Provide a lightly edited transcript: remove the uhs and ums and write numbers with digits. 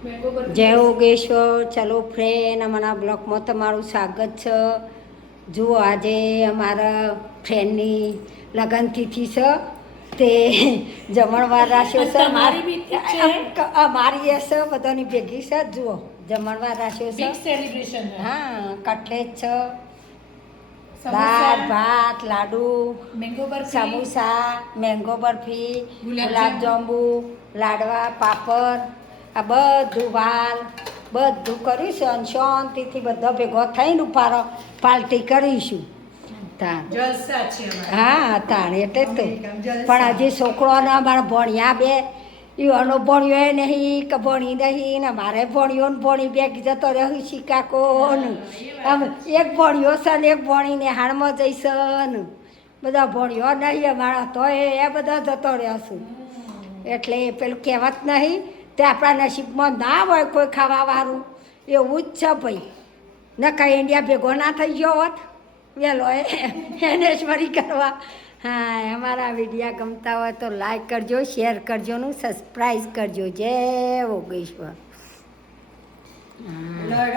જય યોગેશ્વર. ચલો ફ્રેન્ડ, અમારા બ્લોગમાં તમારું સ્વાગત છે. જુઓ, આજે અમારા ફ્રેન્ડની લગ્નતિથિ છે, તે જમણવાર રાખ્યો છે. અમારી છે બધાની ભેગી છે. જુઓ, જમણવાર રાખ્યો છે. હા, કટલેટ છે, દાળ ભાત, લાડુ, સમોસા, મેંગો બરફી, ગુલાબજાંબુ, લાડવા, પાપડ, આ બધું વાલ બધું કરીશું અને શાંતિથી બધા ભેગો થઈને ઉપાડો પાર્ટી કરીશું. હા તાણ એટલે તો. પણ હજી છોકરોને અમારા ભણ્યા બે એવાનો ભણ્યો નહીં કે ભણી નહીં ને મારે ભણ્યો ને ભણી બે જતો રહ્યું શિકાકો ને આમ એક ભણ્યો છે ને એક ભણીને હાણમાં જઈશ ને બધા ભણ્યો નહીં અમારા તો એ બધા જતો રહ્યો છું. એટલે પેલું કહેવત નહીં તે આપણા નસીબમાં ના હોય કોઈ ખાવાવાળું, એવું જ છે ભાઈ. ન કાંઈ ઇન્ડિયા ભેગો ના થઈ ગયો હોત વહેલો એને સ્મરી કરવા. હા, અમારા વિડીયા ગમતા હોય તો લાઈક કરજો, શેર કરજો ને સબસ્ક્રાઈબ કરજો. જય યોગેશ્વર. હા.